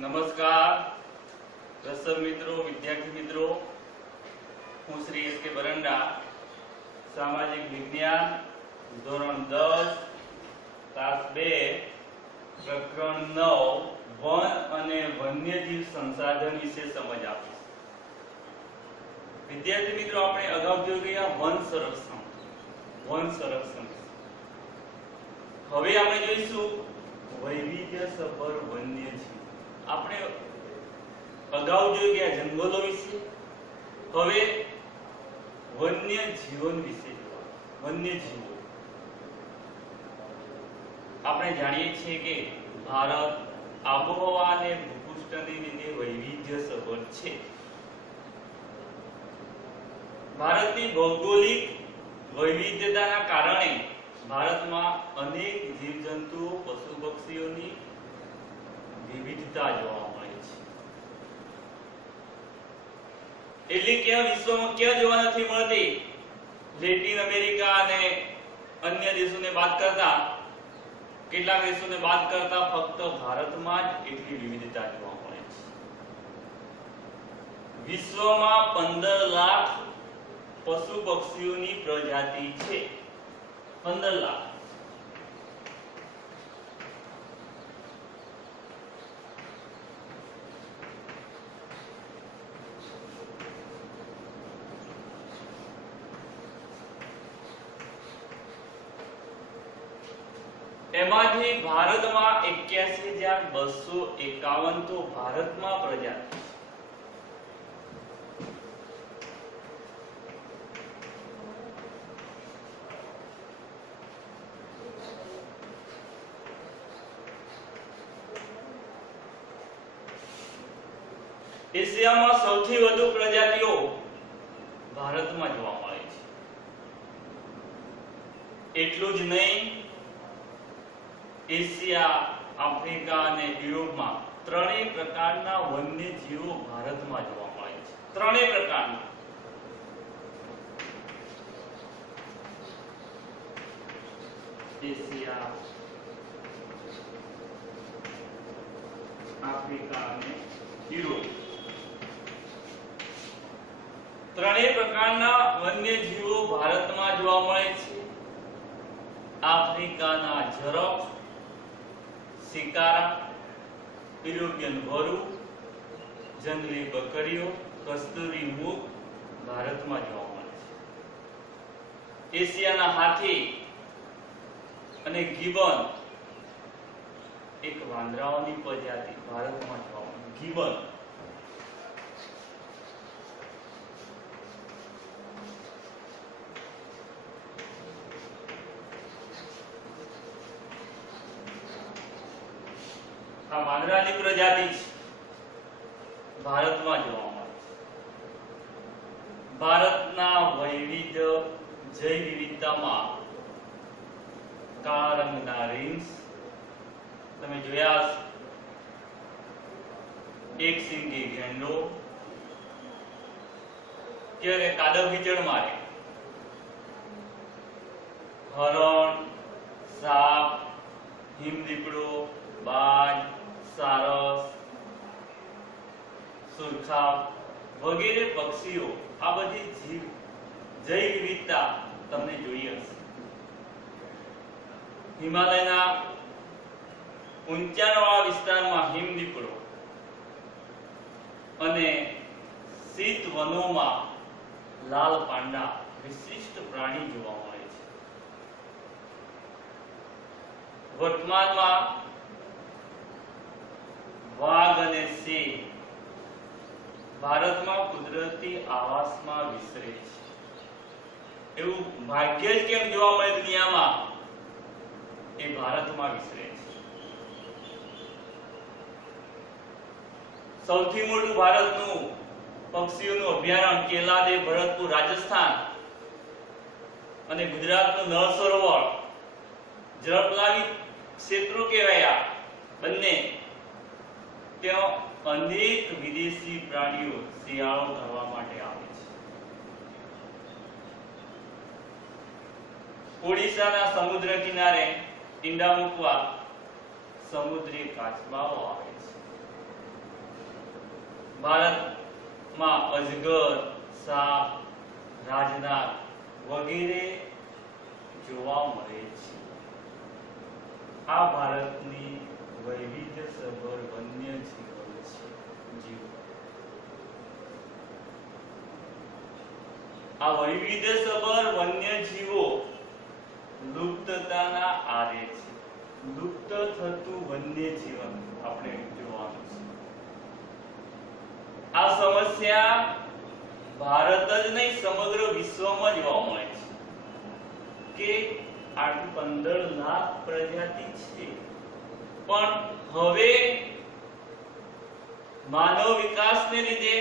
નમસ્કાર રસદ મિત્રો, વિદ્યાર્થી મિત્રો, હું શ્રી એસ કે બરંડા, સામાજિક વિજ્ઞાન ધોરણ 10 ક્લાસ 2 પ્રકરણ 9 વન અને વન્યજીવ સંસાધન વિશે સમજ આપીશ. વિદ્યાર્થી મિત્રો, આપણે અગાઉ જોઈ ગયા વન સંરક્ષણ. હવે આપણે જોઈશું વૈવિધ્યસભર વન્યજીવ. આપણે અગાઉ જોઈ ગયા જંગલો વિશે, હવે વન્ય જીવન વિશે જોવા. વન્યજીવો આપણે જાણીએ છીએ કે ભારત આબોહવા અને ભૂપૃષ્ઠને લીધે વૈવિધ્યસભર છે. ભારતની ભૌગોલિક વૈવિધ્યતાના કારણે ભારતમાં અનેક જીવજંતુઓ, પશુ પક્ષીઓની વિવિધતા જોવા મળે છે. એટલે કે વિશ્વમાં ક્યાં જોવા નથી મળતી? લેટિન અમેરિકા અને અન્ય દેશોને બાદ કરતા, કેટલાક દેશોને બાદ કરતા ફક્ત ભારતમાં જ એટલી વિવિધતા જોવા મળે છે. વિશ્વમાં 15 લાખ પશુ પક્ષીઓની પ્રજાતિ છે. 15 લાખ. એમાંથી ભારતમાં 81,251 તો ભારતમાં પ્રજાતિ. એશિયામાં સૌથી વધુ પ્રજાતિઓ ભારતમાં જોવા મળે છે. એટલું જ નહીં, એશિયા, આફ્રિકા અને યુરોપમાં ત્રણેય પ્રકારના વન્યજીવો ભારતમાં જોવા મળે છે. ત્રણેય પ્રકારના. એશિયા, આફ્રિકા અને યુરોપ, ત્રણેય પ્રકારના વન્યજીવો ભારતમાં જોવા મળે છે. આફ્રિકાના ઝરફ, શિકારા, યુરોપિયન વરુ, જંગલી બકરીઓ, કસ્તુરી મૂક ભારતમાં જોવા મળે છે. એશિયાના હાથી અને ગિબન, એક વાંદરાઓની પ્રજાતિ ભારતમાં જોવા મળે. ગિબન. આ વાંદરાની પ્રજાતિ ભારતમાં જોવા મળે છે. ભારતના જૈવ વિવિધતામાં કાળા રંગના રીંછ તમે જોયા હશે. એક સિંગી ગેંડો, કે કાદવ કીચડ મારે. હરણ, સાપ, હિમદીપડો, બાજ, સારસ, સુરખાબ વગેરે પક્ષીઓ, આ બધી જૈવ વિવિધતા તમને જોઈ હશે. હિમાલયના ઊંચાણવાળા વિસ્તારમાં હિમદીપડો અને શીત વનોમાં લાલ પાંડા વિશિષ્ટ પ્રાણી જોવા મળે છે. વર્તમાનમાં વાઘ અને સિંહ ભારતમાં કુદરતી આવાસમાં વિસ્તરે છે. એવું ભાગ્ય જ કેમ જોવા મળે દુનિયામાં, એ ભારતમાં વિસ્તરે છે. સૌથી મોટું ભારતનું પક્ષીઓનું અભયારણ્ય કેલાદેવ, ભરતપુર, રાજસ્થાન અને ગુજરાતનું નળ સરોવર, જળપ્લાવી ક્ષેત્રો કહેવાયા બંને. ત્યાં અનેક વિદેશી પ્રાણીઓ શિયાળો કરવા માટે આવે છે. ઓડિશાના સમુદ્ર કિનારે ઈંડા મૂકવા સમુદ્રી કાચબાઓ આવે છે. ભારતમાં અજગર, સાપ, રાજનાગ વગેરે જોવા મળે છે. આ ભારતની વૈવિધ્યસભર વન્ય જીવન છે. આ વૈવિધ્યસભર વન્ય જીવો લુપ્તતાના આરે છે. લુપ્ત થતું વન્ય જીવન આપણે જોવાનું છે. આ સમસ્યા ભારત જ નહીં સમગ્ર વિશ્વમાં જોવા મળે છે કે આટલી 15 લાખ પ્રજાતિ છે, પણ હવે માનવ વિકાસને લીધે,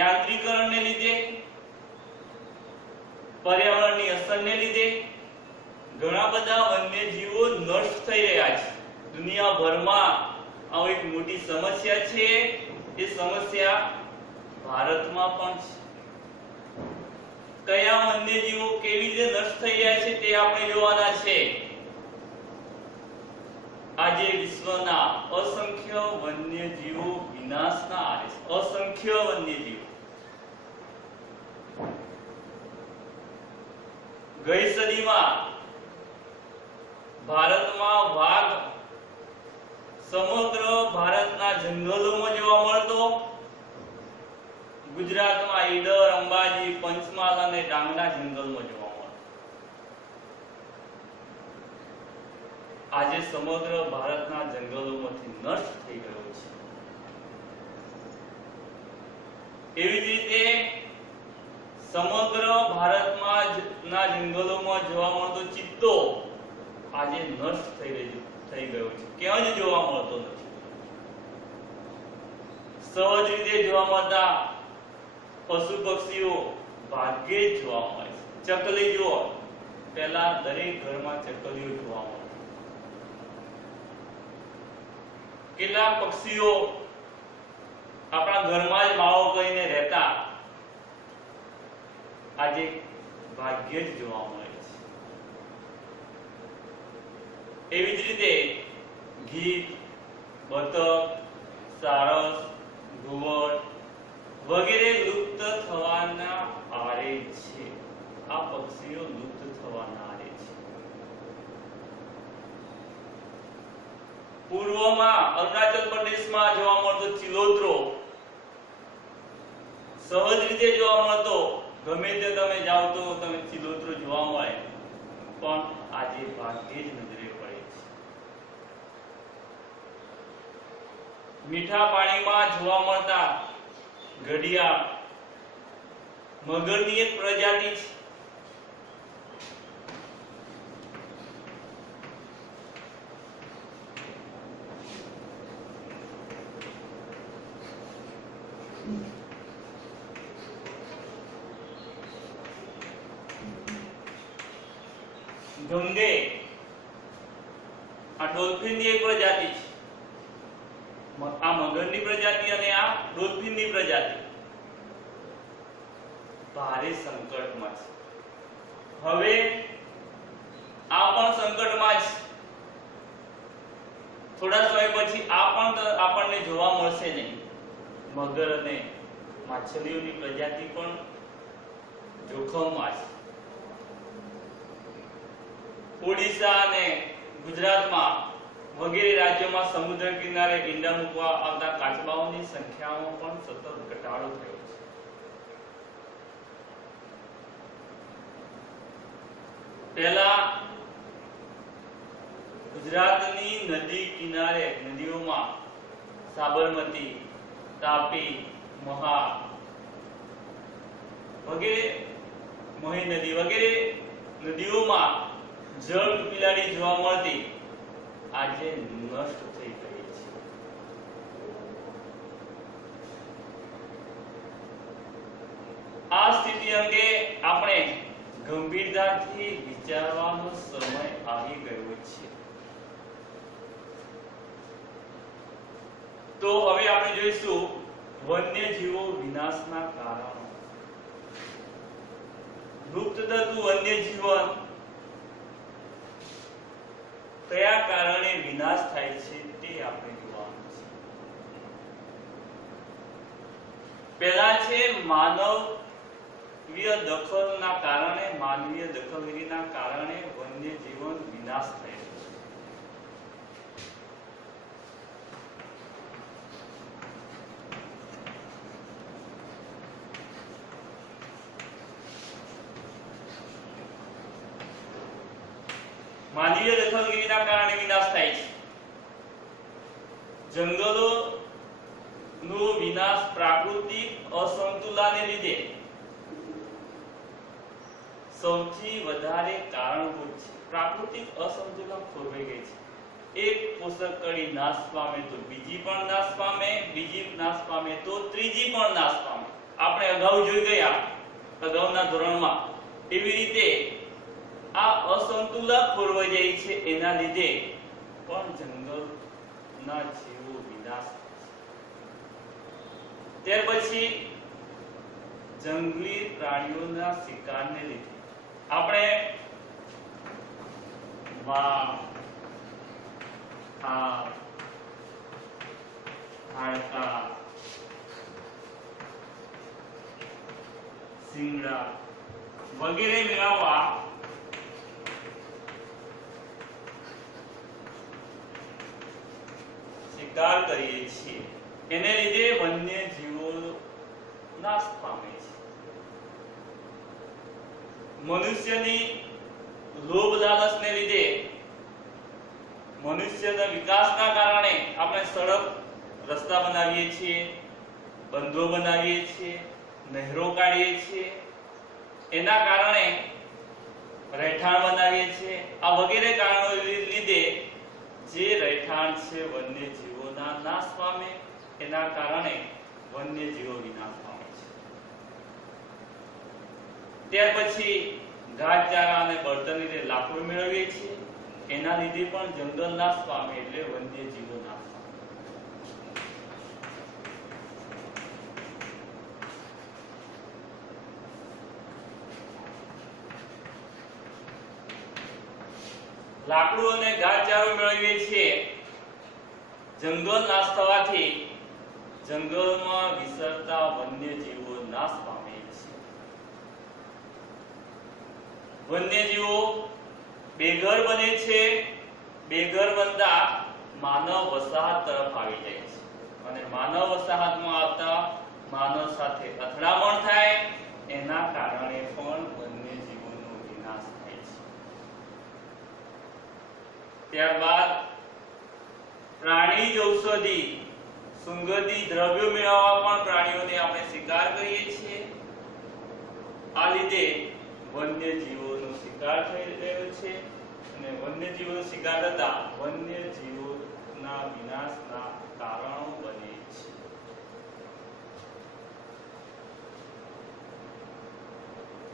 યાંત્રિકરણને લીધે, પર્યાવરણની અસરને લીધે ઘણા બધા વન્યજીવો નષ્ટ થઈ રહ્યા છે. દુનિયાભરમાં આ એક મોટી સમસ્યા છે. એ સમસ્યા ભારતમાં પણ છે. કયા વન્યજીવો કેવી રીતે નષ્ટ થઈ રહ્યા છે તે આપણે જોવાના છે. આજે વિશ્વના અસંખ્ય વન્યજીવો વિનાશના આરે છે. અસંખ્ય વન્યજીવો. ગઈ સદીમાં ભારતમાં વાઘ સમગ્ર ભારતના જંગલોમાં જોવા મળતો. ગુજરાતમાં ઈડર, અંબાજી, પંચમહાલ અને ડાંગના જંગલમાં જોવા મળતો. આજે સમગ્ર ભારતના જંગલોમાંથી નષ્ટ થઈ ગયો છે. એવી જ રીતે સમગ્ર ભારતમાં ના જંગલોમાં જોવા મળતો ચિત્તો આજે નષ્ટ થઈ ગયો છે. ક્યાં જ જોવા મળતો નથી. સહજ રીતે જોવા મળતા પશુ પક્ષીઓ ભાગ્યે જ જોવા મળે છે. ચકલી જુઓ, પહેલા દરેક ઘરમાં ચકલીઓ જોવા મળે. કેટલાક પક્ષીઓ આપણા ઘરમાં જ માળો કરીને રહેતા આજે ભાગ્યે જ જોવા મળે છે. એવી જ રીતે ગીધ, બતક, સારસ, ઘુવડ વગેરે લુપ્ત થવાના આરે છે. આ પક્ષીઓ લુપ્ત થવાના આરે છે. પૂર્વમાં અરુણાચલ પ્રદેશમાં જોવા મળતો ચિલોત્રો સહજ રીતે જોવા મળતો. ગમે તે તમે જાઓ તો તમે ચિલોત્રો જોવા મળે, પણ આજે ભાગ્યે જ નજરે પડે છે. મીઠા પાણીમાં જોવા મળતા ઘડિયાળ મગરની એક પ્રજાતિ છે. ગંગે આ ડોલ્ફિનની એક પ્રજાતિ છે. આ મગરની પ્રજાતિ અને આ ડોલ્ફિનની પ્રજાતિ ભારે સંકટમાં છે. હવે આ પણ સંકટમાં છે. થોડા સમય પછી આ પણ આપણને જોવા મળશે નહીં. મગર અને માછલીઓની પ્રજાતિ પણ જોખમમાં છે. ઓડિશા અને ગુજરાતમાં વગેરે રાજ્યોમાં સમુદ્ર કિનારે ઈંડા મૂકવા આવતા કાચબાઓની સંખ્યામાં પણ સતત ઘટાડો થયો છે. પહેલા ગુજરાતની નદી કિનારે નદીઓમાં સાબરમતી, તાપી, મહા વગેરે, મહી નદી વગેરે નદીઓમાં જળ બિલાડી જોવા મળતી, આજે નષ્ટ થઈ ગઈ છે. આ સ્થિતિ અંગે આપણે ગંભીરતાથી વિચારવાનો સમય આવી ગયો છે. તો હવે આપણે જોઈશું વન્યજીવો વિનાશના કારણો. લુપ્ત થતું વન્યજીવન કયા કારણે વિનાશ થાય છે તે આપણે જોવાનું છે. પહેલા છે માનવીય દખલના કારણે, માનવીય દખલગીરીના કારણે વન્યજીવન વિનાશ થયો. માનવીય દખલગીરીના કારણે વિનાશ થાય છે. જંગલો નો વિનાશ પ્રાકૃતિક અસમતુલાને લીધે સૌથી વધારે કારણભૂત છે. પ્રાકૃતિક અસમતુલા ખોરવાઈ ગઈ છે. એક પોષક કડી નાશ પામે તો બીજી પણ નાશ પામે, બીજી નાશ પામે તો ત્રીજી પણ નાશ પામે. આપણે અગાઉ જોઈ ગયા અગાઉના ધોરણમાં. એવી રીતે આ અસમતુલા ખોરવાઈ જાય છે, એના લીધે પણ જંગલના જીવો વિનાશ. ત્યાર પછી જંગલી પ્રાણીઓના શિકારને લીધે આપણે વાઘ, હાથ, હાડકા, સિંગડા વગેરે મેળવવા શિકાર કરીએ છીએ. એને લીધે વન્યજીવો નાશ પામે છે. મનુષ્યની લોભ લાલચને લીધે, મનુષ્યના વિકાસના કારણે આપણે સડક રસ્તા બનાવીએ છીએ, બંધો બનાવીએ છીએ, નહેરો કાઢીએ છીએ. એના કારણે રહેઠાણ બનાવીએ છીએ. આ વગેરે કારણો લીધે જે રહેઠાણ છે વન્યજીવોના નાશ પામે. એના કારણે વન્યજીવો વિનાશ પામે છે. ત્યાર પછી ઘાસચારા અને બળતણની રીતે લાકડું મેળવીએ છીએ. એના લીધે પણ જંગલ નાશ પામે, એટલે વન્યજીવો નાશ પામે. લાકડું અને ઘાસચારો મેળવીએ છીએ. જંગલ નાશ થવાથી જંગલમાં વિચરતા વન્યજીવો નાશ પામે છે. વન્યજીવો બેઘર બને છે. બેઘર બનતા માનવ વસાહત તરફ આવી જાય છે અને માનવ વસાહતમાં આવતા માનવ સાથે અથડામણ થાય. એના કારણે પણ વન્યજીવોનો વિનાશ થાય છે. ત્યારબાદ પ્રાણીજ ઔષધિ, સુગંધી દ્રવ્યો મેળવવા પણ પ્રાણીઓને આપણે શિકાર કરીએ છીએ. આ લીધે વન્યજીવોનો શિકાર થઈ રહ્યો છે અને વન્યજીવોનો શિકાર થતા વન્યજીવોના વિનાશના કારણો